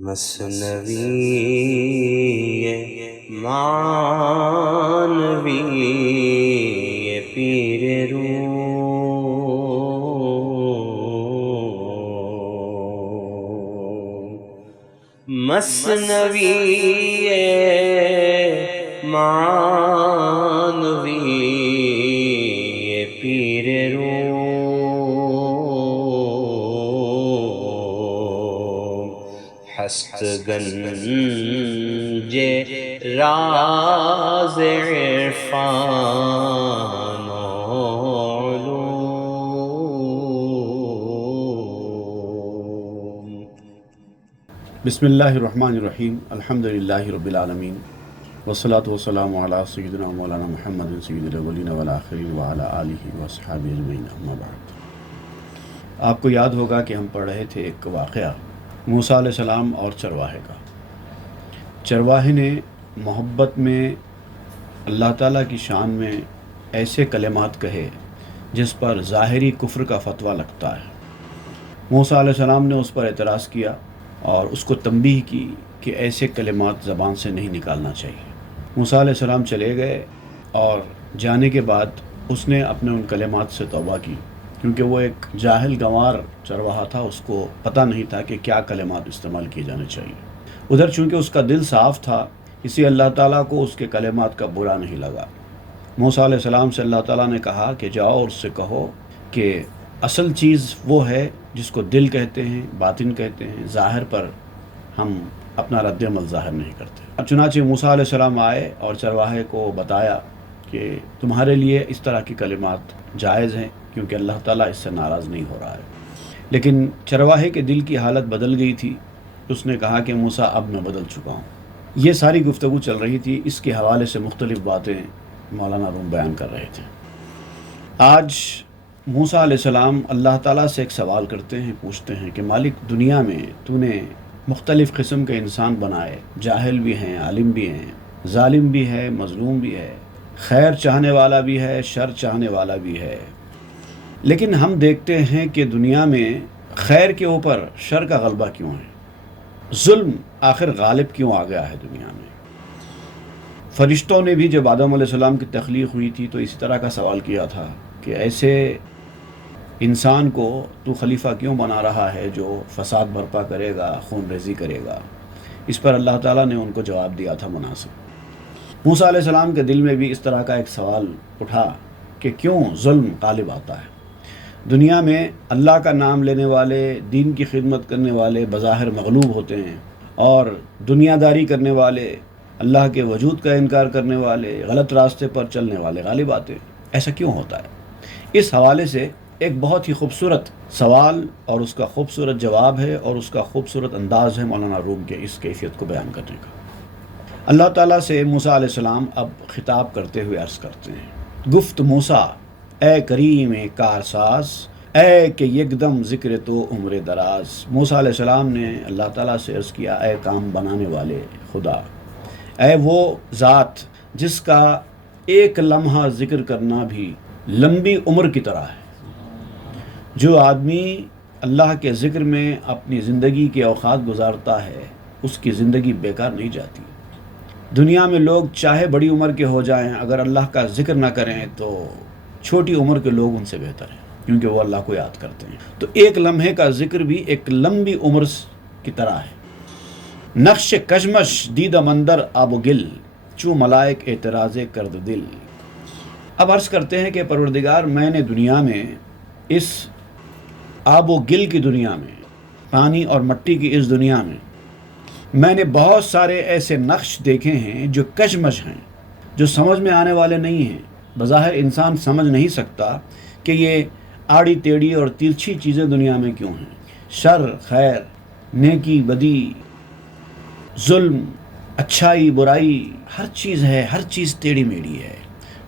مثنوی معنوی پیر روم، مثنوی معنوی پیر روم، ہست گنج راز عرفان و علوم۔ بسم اللہ الرحمن الرحیم، الحمدللہ رب العالمین، والصلاة والسلام علی سیدنا مولانا محمد سید الاولین والآخرین وعلی آلہ واصحابہ اجمعین، اما بعد۔ آپ کو یاد ہوگا کہ ہم پڑھ رہے تھے ایک واقعہ موسیٰ علیہ السلام اور چرواہے کا۔ چرواہے نے محبت میں اللہ تعالیٰ کی شان میں ایسے کلمات کہے جس پر ظاہری کفر کا فتویٰ لگتا ہے۔ موسیٰ علیہ السلام نے اس پر اعتراض کیا اور اس کو تنبیہ کی کہ ایسے کلمات زبان سے نہیں نکالنا چاہیے۔ موسیٰ علیہ السلام چلے گئے اور جانے کے بعد اس نے اپنے ان کلمات سے توبہ کی، کیونکہ وہ ایک جاہل گنوار چرواہا تھا، اس کو پتہ نہیں تھا کہ کیا کلمات استعمال کیے جانے چاہیے۔ ادھر چونکہ اس کا دل صاف تھا، اسی اللہ تعالیٰ کو اس کے کلمات کا برا نہیں لگا۔ موسیٰ علیہ السلام سے اللہ تعالیٰ نے کہا کہ جاؤ اور اس سے کہو کہ اصل چیز وہ ہے جس کو دل کہتے ہیں، باطن کہتے ہیں، ظاہر پر ہم اپنا رد عمل ظاہر نہیں کرتے۔ چنانچہ موسیٰ علیہ السلام آئے اور چرواہے کو بتایا کہ تمہارے لیے اس طرح کی کلمات جائز ہیں، کیونکہ اللہ تعالیٰ اس سے ناراض نہیں ہو رہا ہے۔ لیکن چرواہے کے دل کی حالت بدل گئی تھی۔ اس نے کہا کہ موسیٰ اب میں بدل چکا ہوں۔ یہ ساری گفتگو چل رہی تھی، اس کے حوالے سے مختلف باتیں مولانا روم بیان کر رہے تھے۔ آج موسیٰ علیہ السلام اللہ تعالیٰ سے ایک سوال کرتے ہیں، پوچھتے ہیں کہ مالک، دنیا میں تو نے مختلف قسم کے انسان بنائے، جاہل بھی ہیں، عالم بھی ہیں، ظالم بھی ہے، مظلوم بھی ہے، خیر چاہنے والا بھی ہے، شر چاہنے والا بھی ہے، لیکن ہم دیکھتے ہیں کہ دنیا میں خیر کے اوپر شر کا غلبہ کیوں ہے؟ ظلم آخر غالب کیوں آ گیا ہے دنیا میں؟ فرشتوں نے بھی جب آدم علیہ السلام کی تخلیق ہوئی تھی تو اسی طرح کا سوال کیا تھا کہ ایسے انسان کو تو خلیفہ کیوں بنا رہا ہے جو فساد برپا کرے گا، خون ریزی کرے گا؟ اس پر اللہ تعالیٰ نے ان کو جواب دیا تھا مناسب۔ موسیٰ علیہ السلام کے دل میں بھی اس طرح کا ایک سوال اٹھا کہ کیوں ظلم غالب آتا ہے؟ دنیا میں اللہ کا نام لینے والے، دین کی خدمت کرنے والے بظاہر مغلوب ہوتے ہیں، اور دنیا داری کرنے والے، اللہ کے وجود کا انکار کرنے والے، غلط راستے پر چلنے والے غالب آتے ہیں۔ ایسا کیوں ہوتا ہے؟ اس حوالے سے ایک بہت ہی خوبصورت سوال اور اس کا خوبصورت جواب ہے، اور اس کا خوبصورت انداز ہے مولانا روم کے اس کیفیت کو بیان کرنے کا۔ اللہ تعالیٰ سے موسیٰ علیہ السلام اب خطاب کرتے ہوئے عرض کرتے ہیں، گفت موسیٰ اے کریم کارساز، اے کہ یکدم ذکر تو عمر دراز۔ موسیٰ علیہ السلام نے اللہ تعالیٰ سے عرض کیا، اے کام بنانے والے خدا، اے وہ ذات جس کا ایک لمحہ ذکر کرنا بھی لمبی عمر کی طرح ہے۔ جو آدمی اللہ کے ذکر میں اپنی زندگی کے اوقات گزارتا ہے، اس کی زندگی بیکار نہیں جاتی۔ دنیا میں لوگ چاہے بڑی عمر کے ہو جائیں، اگر اللہ کا ذکر نہ کریں تو چھوٹی عمر کے لوگ ان سے بہتر ہیں، کیونکہ وہ اللہ کو یاد کرتے ہیں۔ تو ایک لمحے کا ذکر بھی ایک لمبی عمر کی طرح ہے۔ نقش کشمش دیدہ مندر آب و گل، چو ملائک اعتراض کرد دل۔ اب عرض کرتے ہیں کہ پروردگار، میں نے دنیا میں، اس آب و گل کی دنیا میں، پانی اور مٹی کی اس دنیا میں نے بہت سارے ایسے نقش دیکھے ہیں جو کشمش ہیں، جو سمجھ میں آنے والے نہیں ہیں۔ بظاہر انسان سمجھ نہیں سکتا کہ یہ آڑی ٹیڑھی اور ترچھی چیزیں دنیا میں کیوں ہیں۔ شر، خیر، نیکی، بدی، ظلم، اچھائی، برائی، ہر چیز ہے، ہر چیز ٹیڑھی میڑھی ہے۔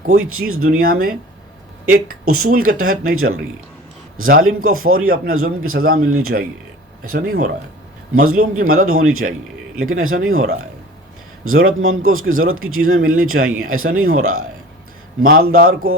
کوئی چیز دنیا میں ایک اصول کے تحت نہیں چل رہی۔ ظالم کو فوری اپنے ظلم کی سزا ملنی چاہیے، ایسا نہیں ہو رہا ہے۔ مظلوم کی مدد ہونی چاہیے، لیکن ایسا نہیں ہو رہا ہے۔ ضرورت مند کو اس کی ضرورت کی چیزیں ملنی چاہیے، ایسا نہیں ہو رہا ہے۔ مالدار کو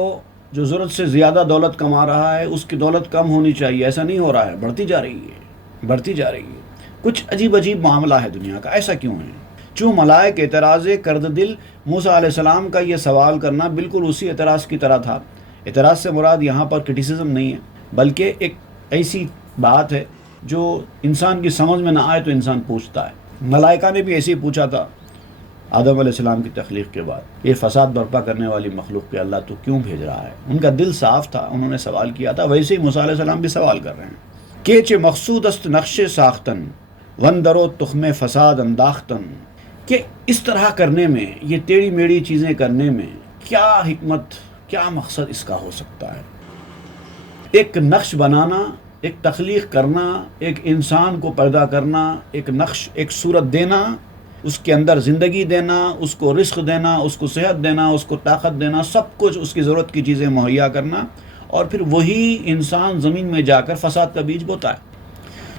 جو ضرورت سے زیادہ دولت کما رہا ہے، اس کی دولت کم ہونی چاہیے، ایسا نہیں ہو رہا ہے، بڑھتی جا رہی ہے، بڑھتی جا رہی ہے۔ کچھ عجیب عجیب معاملہ ہے دنیا کا، ایسا کیوں ہے؟ چوں ملائک اعتراض کرد دل، موسیٰ علیہ السلام کا یہ سوال کرنا بالکل اسی اعتراض کی طرح تھا۔ اعتراض سے مراد یہاں پر کرٹیسزم نہیں ہے، بلکہ ایک ایسی بات ہے جو انسان کی سمجھ میں نہ آئے تو انسان پوچھتا ہے۔ ملائکہ نے بھی ایسے ہی پوچھا تھا آدم علیہ السلام کی تخلیق کے بعد، یہ فساد برپا کرنے والی مخلوق کے اللہ تو کیوں بھیج رہا ہے؟ ان کا دل صاف تھا، انہوں نے سوال کیا تھا، ویسے ہی موسیٰ علیہ السلام بھی سوال کر رہے ہیں کہ چہ مقصود است نقش ساختن وندرو تخم فساد انداختن، کہ اس طرح کرنے میں، یہ ٹیڑھی میڑھی چیزیں کرنے میں کیا حکمت، کیا مقصد اس کا ہو سکتا ہے؟ ایک نقش بنانا، ایک تخلیق کرنا، ایک انسان کو پیدا کرنا، ایک نقش، ایک صورت دینا، اس کے اندر زندگی دینا، اس کو رزق دینا، اس کو صحت دینا، اس کو طاقت دینا، سب کچھ اس کی ضرورت کی چیزیں مہیا کرنا، اور پھر وہی انسان زمین میں جا کر فساد کا بیج بوتا ہے۔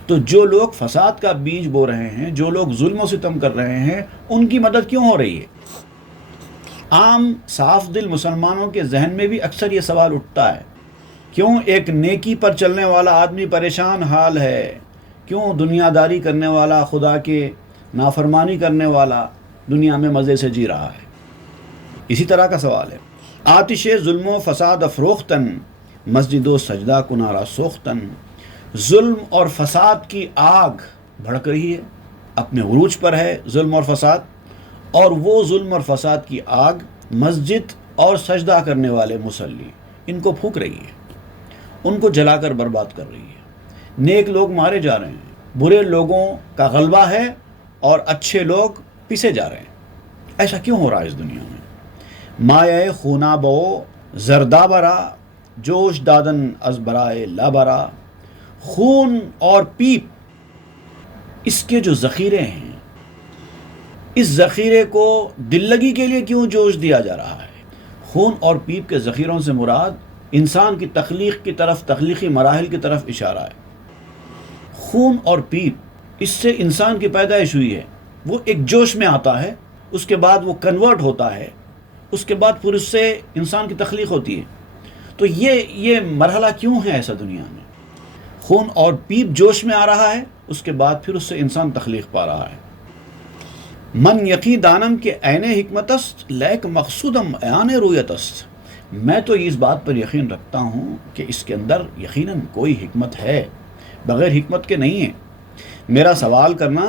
تو جو لوگ فساد کا بیج بو رہے ہیں، جو لوگ ظلم و ستم کر رہے ہیں، ان کی مدد کیوں ہو رہی ہے؟ عام صاف دل مسلمانوں کے ذہن میں بھی اکثر یہ سوال اٹھتا ہے، کیوں ایک نیکی پر چلنے والا آدمی پریشان حال ہے؟ کیوں دنیا داری کرنے والا، خدا کے نافرمانی کرنے والا دنیا میں مزے سے جی رہا ہے؟ اسی طرح کا سوال ہے۔ آتش ظلم و فساد افروختن مسجد و سجدہ کنارا سوختن، ظلم اور فساد کی آگ بھڑک رہی ہے، اپنے عروج پر ہے ظلم اور فساد، اور وہ ظلم اور فساد کی آگ مسجد اور سجدہ کرنے والے مصلی ان کو پھونک رہی ہے، ان کو جلا کر برباد کر رہی ہے۔ نیک لوگ مارے جا رہے ہیں، برے لوگوں کا غلبہ ہے، اور اچھے لوگ پیسے جا رہے ہیں۔ ایسا کیوں ہو رہا ہے اس دنیا میں؟ مایہ خونا بو زردہ برا، جوش دادن از برائے لا برا، خون اور پیپ، اس کے جو ذخیرے ہیں، اس ذخیرے کو دل لگی کے لیے کیوں جوش دیا جا رہا ہے؟ خون اور پیپ کے ذخیروں سے مراد انسان کی تخلیق کی طرف، تخلیقی مراحل کی طرف اشارہ ہے۔ خون اور پیپ، اس سے انسان کی پیدائش ہوئی ہے، وہ ایک جوش میں آتا ہے، اس کے بعد وہ کنورٹ ہوتا ہے، اس کے بعد پھر اس سے انسان کی تخلیق ہوتی ہے۔ تو یہ مرحلہ کیوں ہے ایسا دنیا میں؟ خون اور پیپ جوش میں آ رہا ہے، اس کے بعد پھر اس سے انسان تخلیق پا رہا ہے۔ من یقی دانم کے عین حکمت است لیک مقصودم عیان رویت است، میں تو اس بات پر یقین رکھتا ہوں کہ اس کے اندر یقیناً کوئی حکمت ہے، بغیر حکمت کے نہیں ہے۔ میرا سوال کرنا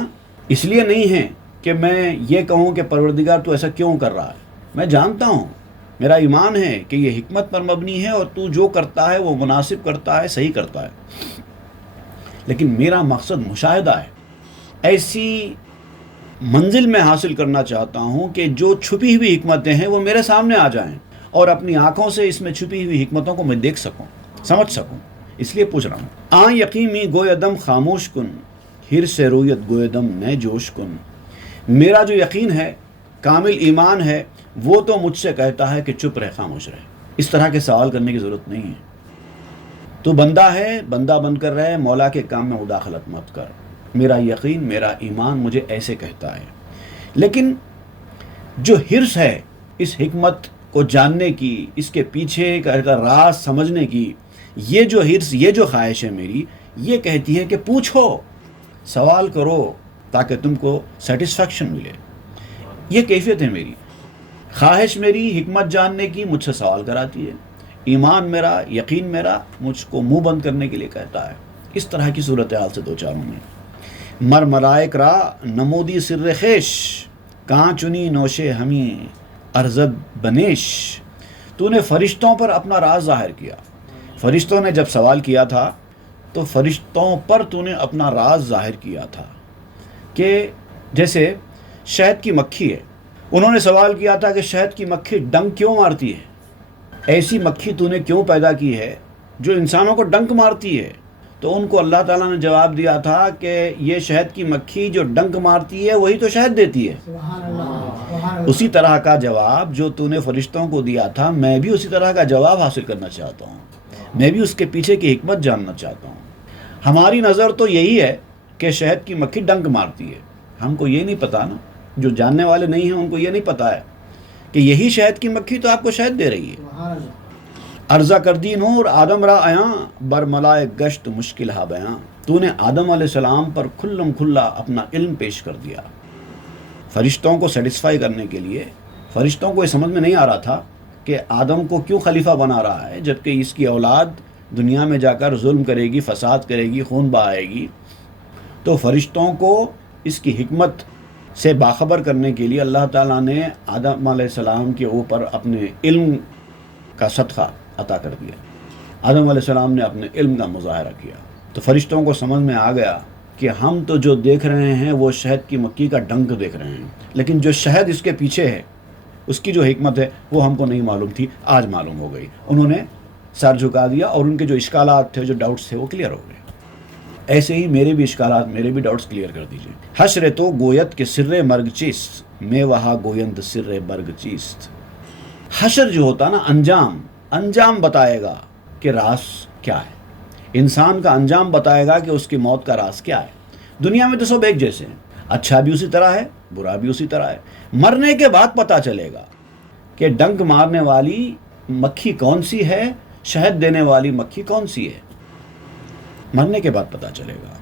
اس لیے نہیں ہے کہ میں یہ کہوں کہ پروردگار تو ایسا کیوں کر رہا ہے، میں جانتا ہوں، میرا ایمان ہے کہ یہ حکمت پر مبنی ہے، اور تو جو کرتا ہے وہ مناسب کرتا ہے، صحیح کرتا ہے، لیکن میرا مقصد مشاہدہ ہے۔ ایسی منزل میں حاصل کرنا چاہتا ہوں کہ جو چھپی ہوئی حکمتیں ہیں وہ میرے سامنے آ جائیں، اور اپنی آنکھوں سے اس میں چھپی ہوئی حکمتوں کو میں دیکھ سکوں، سمجھ سکوں، اس لیے پوچھ رہا ہوں۔ آن یقینی گویا دم خاموش کن، ہر سے رویت گویا دم نئے جوش کن، میرا جو یقین ہے، کامل ایمان ہے، وہ تو مجھ سے کہتا ہے کہ چپ رہ، خاموش رہ۔ اس طرح کے سوال کرنے کی ضرورت نہیں ہے۔ تو بندہ ہے، بندہ بن کر رہے، مولا کے کام میں مداخلت مت کر، میرا یقین، میرا ایمان مجھے ایسے کہتا ہے۔ لیکن جو حرص ہے اس حکمت کو جاننے کی، اس کے پیچھے کا راز سمجھنے کی، یہ جو حرص، یہ جو خواہش ہے میری، یہ کہتی ہے کہ پوچھو، سوال کرو، تاکہ تم کو سیٹسفیکشن ملے۔ یہ کیفیت ہے میری، خواہش میری حکمت جاننے کی مجھ سے سوال کراتی ہے، ایمان میرا، یقین میرا مجھ کو منہ بند کرنے کے لیے کہتا ہے۔ اس طرح کی صورتحال سے دو چاروں میں مر ملائک را نمودی سر خیش، کہاں چنی نوشے ہمیں ارزد بنیش، تو نے فرشتوں پر اپنا راز ظاہر کیا۔ فرشتوں نے جب سوال کیا تھا تو فرشتوں پر تو نے اپنا راز ظاہر کیا تھا، کہ جیسے شہد کی مکھی ہے، انہوں نے سوال کیا تھا کہ شہد کی مکھی ڈنک کیوں مارتی ہے، ایسی مکھی تو نے کیوں پیدا کی ہے جو انسانوں کو ڈنک مارتی ہے؟ تو ان کو اللہ تعالیٰ نے جواب دیا تھا کہ یہ شہد کی مکھی جو ڈنک مارتی ہے وہی تو شہد دیتی ہے۔ اسی طرح کا جواب جو تو نے فرشتوں کو دیا تھا، میں بھی اسی طرح کا جواب حاصل کرنا چاہتا ہوں، میں بھی اس کے پیچھے کی حکمت جاننا چاہتا ہوں۔ ہماری نظر تو یہی ہے کہ شہد کی مکھی ڈنک مارتی ہے، ہم کو یہ نہیں پتا نا، جو جاننے والے نہیں ہیں ان کو یہ نہیں پتا ہے کہ یہی شہد کی مکھی تو آپ کو شہد دے رہی ہے۔ عرضہ کردی نور آدم را آیاں، بر ملائے گشت مشکل ہا بیاں، تو نے آدم علیہ السلام پر کھلم کھلا اپنا علم پیش کر دیا۔ فرشتوں کو سیٹسفائی کرنے کے لیے فرشتوں کو یہ سمجھ میں نہیں آ رہا تھا کہ آدم کو کیوں خلیفہ بنا رہا ہے، جبکہ اس کی اولاد دنیا میں جا کر ظلم کرے گی، فساد کرے گی، خون بہائے گی۔ تو فرشتوں کو اس کی حکمت سے باخبر کرنے کے لیے اللہ تعالیٰ نے آدم علیہ السلام کے اوپر اپنے علم کا صدقہ عطا کر دیا۔ آدم علیہ السلام نے اپنے علم کا مظاہرہ کیا تو فرشتوں کو سمجھ میں آ گیا کہ ہم تو جو دیکھ رہے ہیں وہ شہد کی مکھی کا ڈنک دیکھ رہے ہیں، لیکن جو شہد اس کے پیچھے ہے، اس کی جو حکمت ہے وہ ہم کو نہیں معلوم تھی، آج معلوم ہو گئی۔ انہوں نے سر جھکا دیا اور ان کے جو اشکالات تھے، جو ڈاؤٹس تھے، وہ کلیئر ہو گئے۔ ایسے ہی میرے بھی اشکالات، میرے بھی ڈاؤٹس کلیئر کر دیجئے۔ حشر تو گویت کے سر مرگ چیست، میں وہاں گویند سر برگ چیست۔ حشر جو ہوتا نا، انجام بتائے گا کہ راز کیا ہے، انسان کا انجام بتائے گا کہ اس کی موت کا راز کیا ہے۔ دنیا میں تو سب ایک جیسے ہیں، اچھا بھی اسی طرح ہے، برا بھی اسی طرح ہے۔ مرنے کے بعد پتہ چلے گا کہ ڈنک مارنے والی مکھی کون سی ہے، شہد دینے والی مکھی کون سی ہے، مرنے کے بعد پتہ چلے گا۔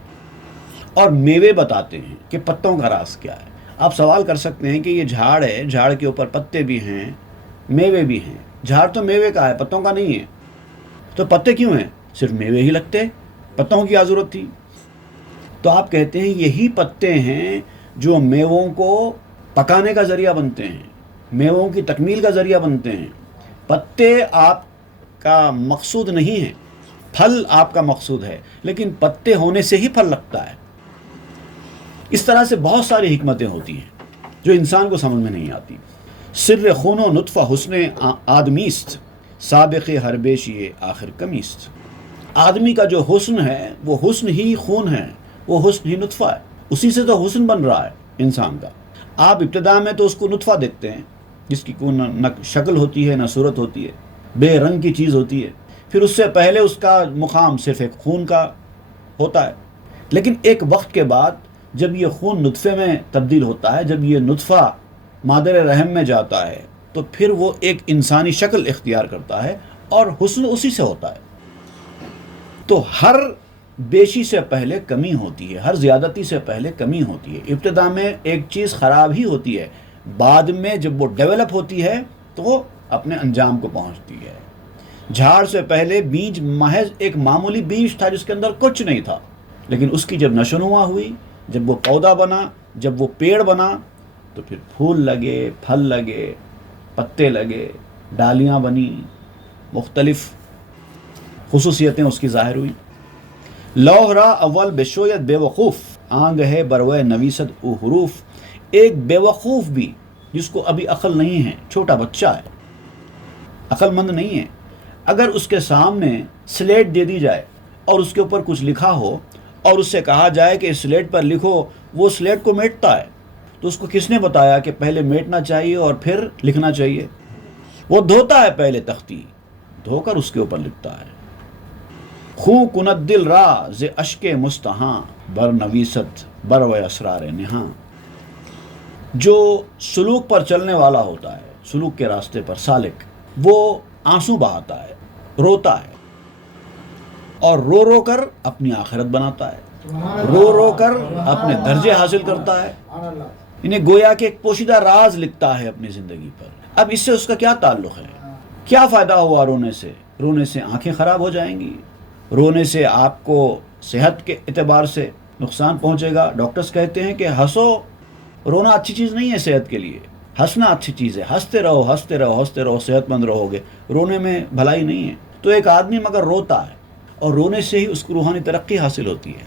اور میوے بتاتے ہیں کہ پتوں کا راز کیا ہے۔ آپ سوال کر سکتے ہیں کہ یہ جھاڑ ہے، جھاڑ کے اوپر پتے بھی ہیں، میوے بھی ہیں، جھاڑ تو میوے کا ہے، پتوں کا نہیں ہے، تو پتے کیوں ہیں؟ صرف میوے ہی لگتے، پتوں کی کیا ضرورت تھی؟ تو آپ کہتے ہیں یہی پتے ہیں جو میووں کو پکانے کا ذریعہ بنتے ہیں، میووں کی تکمیل کا ذریعہ بنتے ہیں۔ پتے آپ کا مقصود نہیں ہے، پھل آپ کا مقصود ہے، لیکن پتے ہونے سے ہی پھل لگتا ہے۔ اس طرح سے بہت ساری حکمتیں ہوتی ہیں جو انسان کو سمجھ میں نہیں آتی۔ سر خون و نطفہ حسن آدمیست، سابق ہر بیشی آخر کمیست۔ آدمی کا جو حسن ہے وہ حسن ہی خون ہے، وہ حسن ہی نطفہ ہے، اسی سے تو حسن بن رہا ہے انسان کا۔ آپ ابتدا میں تو اس کو نطفہ دیکھتے ہیں جس کی کوئی نہ شکل ہوتی ہے، نہ صورت ہوتی ہے، بے رنگ کی چیز ہوتی ہے، پھر اس سے پہلے اس کا مقام صرف ایک خون کا ہوتا ہے۔ لیکن ایک وقت کے بعد جب یہ خون نطفے میں تبدیل ہوتا ہے، جب یہ نطفہ مادر رحم میں جاتا ہے، تو پھر وہ ایک انسانی شکل اختیار کرتا ہے اور حسن اسی سے ہوتا ہے۔ تو ہر بیشی سے پہلے کمی ہوتی ہے، ہر زیادتی سے پہلے کمی ہوتی ہے۔ ابتدا میں ایک چیز خراب ہی ہوتی ہے، بعد میں جب وہ ڈیولپ ہوتی ہے تو وہ اپنے انجام کو پہنچتی ہے۔ جھاڑ سے پہلے بیج محض ایک معمولی بیج تھا جس کے اندر کچھ نہیں تھا، لیکن اس کی جب نشوونما ہوئی، جب وہ پودا بنا، جب وہ پیڑ بنا، تو پھر پھول لگے، پھل لگے، پتے لگے، ڈالیاں بنی، مختلف خصوصیتیں اس کی ظاہر ہوئی۔ لوح را اول بشویت بے وقوف، آنگ ہے بروئے نویست او حروف۔ ایک بے وقوف بھی جس کو ابھی عقل نہیں ہے، چھوٹا بچہ ہے، عقل مند نہیں ہے، اگر اس کے سامنے سلیٹ دے دی جائے اور اس کے اوپر کچھ لکھا ہو اور اس سے کہا جائے کہ اس سلیٹ پر لکھو، وہ سلیٹ کو میٹتا ہے، تو اس کو کس نے بتایا کہ پہلے میٹنا چاہیے اور پھر لکھنا چاہیے؟ وہ دھوتا ہے پہلے تختی، دھو کر اس کے اوپر لکھتا ہے۔ خوں کند دل را ز اشک مستہاں، بر نویست بروِ اسرار نہاں۔ جو سلوک پر چلنے والا ہوتا ہے، سلوک کے راستے پر سالک، وہ آنسو بہاتا ہے، روتا ہے، اور رو رو کر اپنی آخرت بناتا ہے، رو رو کر اپنے درجے حاصل کرتا ہے، انہیں گویا کہ ایک پوشیدہ راز لکھتا ہے اپنی زندگی پر۔ اب اس سے اس کا کیا تعلق ہے؟ کیا فائدہ ہوا رونے سے؟ رونے سے آنکھیں خراب ہو جائیں گی، رونے سے آپ کو صحت کے اعتبار سے نقصان پہنچے گا۔ ڈاکٹرز کہتے ہیں کہ ہنسو، رونا اچھی چیز نہیں ہے صحت کے لیے، ہنسنا اچھی چیز ہے، ہنستے رہو ہنستے رہو ہنستے رہو، صحت مند رہو گے، رونے میں بھلائی نہیں ہے۔ تو ایک آدمی مگر روتا ہے اور رونے سے ہی اس کو روحانی ترقی حاصل ہوتی ہے۔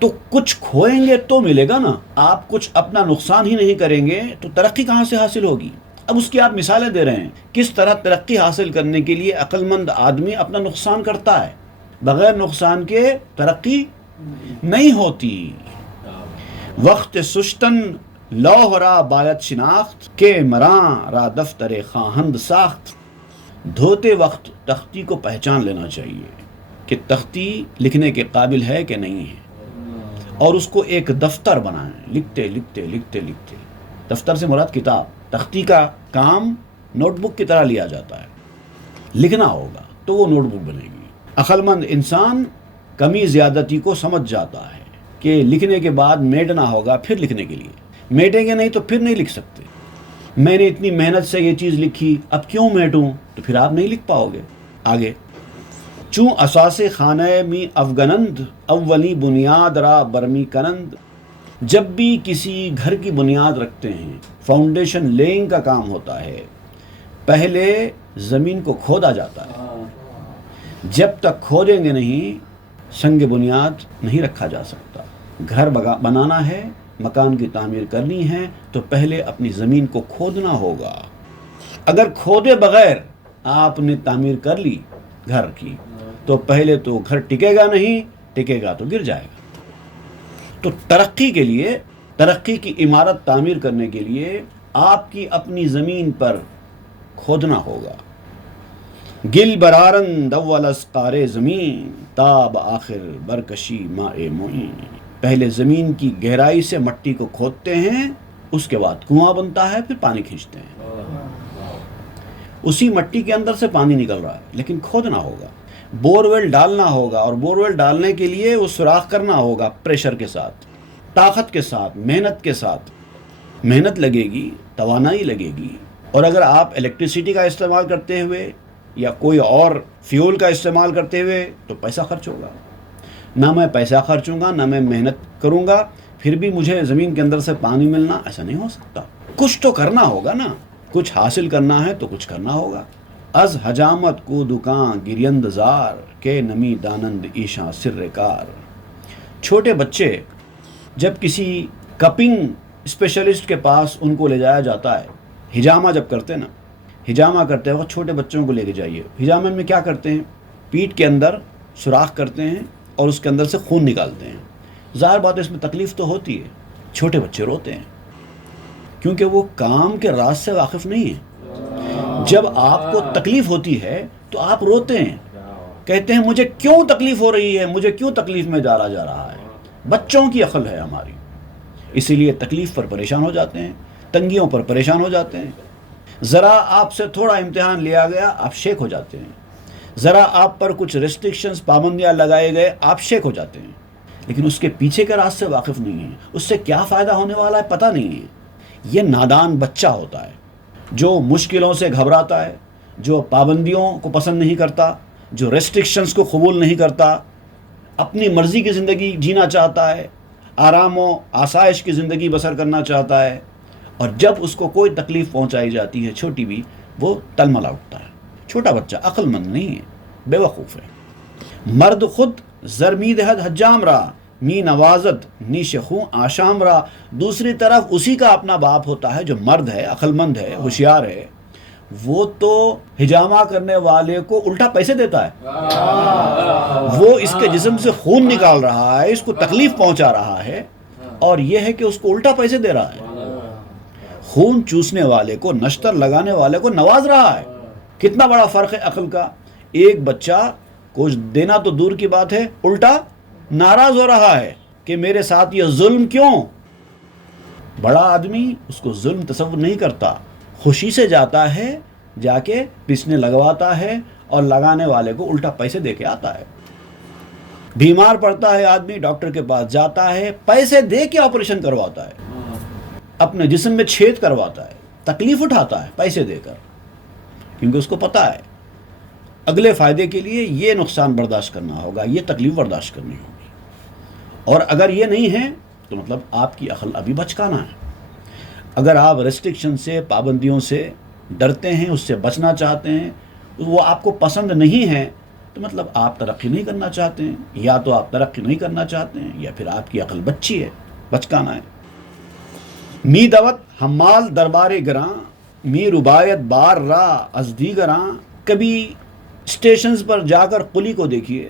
تو کچھ کھوئیں گے تو ملے گا نا، آپ کچھ اپنا نقصان ہی نہیں کریں گے تو ترقی کہاں سے حاصل ہوگی؟ اب اس کی آپ مثالیں دے رہے ہیں، کس طرح ترقی حاصل کرنے کے لیے عقل مند آدمی اپنا نقصان کرتا ہے، بغیر نقصان کے ترقی نہیں ہوتی۔ وقت سشتن لوح را باید شناخت، کہ مراں را دفتر خواہند ساخت۔ دھوتے وقت تختی کو پہچان لینا چاہیے کہ تختی لکھنے کے قابل ہے کہ نہیں ہے، اور اس کو ایک دفتر بنائیں، لکھتے لکھتے لکھتے لکھتے۔ دفتر سے مراد کتاب، تختی کا کام نوٹ بک کی طرح لیا جاتا ہے، لکھنا ہوگا تو وہ نوٹ بک بنے گی۔ عقل مند انسان کمی زیادتی کو سمجھ جاتا ہے کہ لکھنے کے بعد میٹنا ہوگا پھر لکھنے کے لیے، میٹیں گے نہیں تو پھر نہیں لکھ سکتے۔ میں نے اتنی محنت سے یہ چیز لکھی، اب کیوں میٹوں؟ تو پھر آپ نہیں لکھ پاؤ گے آگے۔ چوں اساس خانہ می افغنند اولی بنیاد را برمی کنند، جب بھی کسی گھر کی بنیاد رکھتے ہیں، فاؤنڈیشن لیئنگ کا کام ہوتا ہے، پہلے زمین کو کھودا جاتا ہے۔ جب تک کھودیں گے نہیں سنگ بنیاد نہیں رکھا جا سکتا۔ گھر بنانا ہے، مکان کی تعمیر کرنی ہے تو پہلے اپنی زمین کو کھودنا ہوگا۔ اگر کھودے بغیر آپ نے تعمیر کر لی گھر کی تو پہلے تو گھر ٹکے گا نہیں، ٹکے گا تو گر جائے گا۔ تو ترقی کے لیے، ترقی کی عمارت تعمیر کرنے کے لیے آپ کی اپنی زمین پر کھودنا ہوگا۔ گل برارند اول اسقار زمین، تاب آخر برکشی ماء معین۔ پہلے زمین کی گہرائی سے مٹی کو کھودتے ہیں، اس کے بعد کنواں بنتا ہے، پھر پانی کھینچتے ہیں۔ اسی مٹی کے اندر سے پانی نکل رہا ہے لیکن کھودنا ہوگا، بور ویل ڈالنا ہوگا، اور بور ویل ڈالنے کے لیے وہ سوراخ کرنا ہوگا پریشر کے ساتھ، طاقت کے ساتھ، محنت کے ساتھ۔ محنت لگے گی، توانائی لگے گی، اور اگر آپ الیکٹریسٹی کا استعمال کرتے ہوئے یا کوئی اور فیول کا استعمال کرتے ہوئے تو پیسہ خرچ ہوگا۔ نہ میں پیسہ خرچوں گا، نہ میں محنت کروں گا، پھر بھی مجھے زمین کے اندر سے پانی ملنا، ایسا نہیں ہو سکتا۔ کچھ تو کرنا ہوگا نا، کچھ حاصل کرنا ہے تو کچھ کرنا ہوگا۔ از حجامت کو دکان گریند زار، کے نمی دانند ایشاں سر کار۔ چھوٹے بچے جب کسی کپنگ اسپیشلسٹ کے پاس ان کو لے جایا جاتا ہے، ہجامہ جب کرتے نا، ہجامہ کرتے وقت چھوٹے بچوں کو لے کے جائیے، ہجامہ میں کیا کرتے ہیں؟ پیٹھ کے اندر سوراخ کرتے ہیں اور اس کے اندر سے خون نکالتے ہیں۔ ظاہر بات ہے اس میں تکلیف تو ہوتی ہے، چھوٹے بچے روتے ہیں کیونکہ وہ کام کے راز سے واقف نہیں ہیں۔ جب آپ کو تکلیف ہوتی ہے تو آپ روتے ہیں، کہتے ہیں مجھے کیوں تکلیف ہو رہی ہے، مجھے کیوں تکلیف میں ڈالا جا رہا ہے۔ بچوں کی عقل ہے ہماری، اسی لیے تکلیف پر پریشان ہو جاتے ہیں، تنگیوں پر پریشان ہو جاتے ہیں۔ ذرا آپ سے تھوڑا امتحان لیا گیا آپ شیک ہو جاتے ہیں، ذرا آپ پر کچھ ریسٹرکشنز، پابندیاں لگائے گئے آپ شیک ہو جاتے ہیں، لیکن اس کے پیچھے کے راز سے واقف نہیں ہیں، اس سے کیا فائدہ ہونے والا ہے پتہ نہیں ہے۔ یہ نادان بچہ ہوتا ہے جو مشکلوں سے گھبراتا ہے، جو پابندیوں کو پسند نہیں کرتا، جو ریسٹرکشنز کو قبول نہیں کرتا، اپنی مرضی کی زندگی جینا چاہتا ہے، آرام و آسائش کی زندگی بسر کرنا چاہتا ہے، اور جب اس کو کوئی تکلیف پہنچائی جاتی ہے چھوٹی بھی، وہ تلملا اٹھتا ہے۔ چھوٹا بچہ عقل مند نہیں ہے، بے وقوف ہے۔ مرد خود زرمی دہد حجام را، می نوازت نیش خوں آشام را۔ دوسری طرف اسی کا اپنا باپ ہوتا ہے جو مرد ہے، عقل مند ہے، ہوشیار ہے، وہ تو ہجامہ کرنے والے کو الٹا پیسے دیتا ہے۔ وہ اس کے جسم سے خون نکال رہا ہے، اس کو تکلیف پہنچا رہا ہے، اور یہ ہے کہ اس کو الٹا پیسے دے رہا ہے۔ خون چوسنے والے کو، نشتر لگانے والے کو نواز رہا ہے۔ کتنا بڑا فرق ہے عقل کا۔ ایک بچہ کچھ دینا تو دور کی بات ہے، الٹا ناراض ہو رہا ہے کہ میرے ساتھ یہ ظلم کیوں۔ بڑا آدمی اس کو ظلم تصور نہیں کرتا، خوشی سے جاتا ہے، جا کے پیسنے لگواتا ہے اور لگانے والے کو الٹا پیسے دے کے آتا ہے۔ بیمار پڑتا ہے آدمی، ڈاکٹر کے پاس جاتا ہے، پیسے دے کے آپریشن کرواتا ہے، اپنے جسم میں چھید کرواتا ہے، تکلیف اٹھاتا ہے پیسے دے کر، کیونکہ اس کو پتہ ہے اگلے فائدے کے لیے یہ نقصان برداشت کرنا ہوگا، یہ تکلیف برداشت کرنی ہوگی۔ اور اگر یہ نہیں ہے تو مطلب آپ کی عقل ابھی بچکانا ہے۔ اگر آپ ریسٹرکشن سے، پابندیوں سے ڈرتے ہیں، اس سے بچنا چاہتے ہیں، وہ آپ کو پسند نہیں ہے، تو مطلب آپ ترقی نہیں کرنا چاہتے ہیں، یا تو آپ ترقی نہیں کرنا چاہتے ہیں یا پھر آپ کی عقل بچی ہے، بچکانا ہے۔ می دوت حمال دربار گراں، می ربایت بار را از دیگراں۔ کبھی اسٹیشنز پر جا کر قلی کو دیکھیے،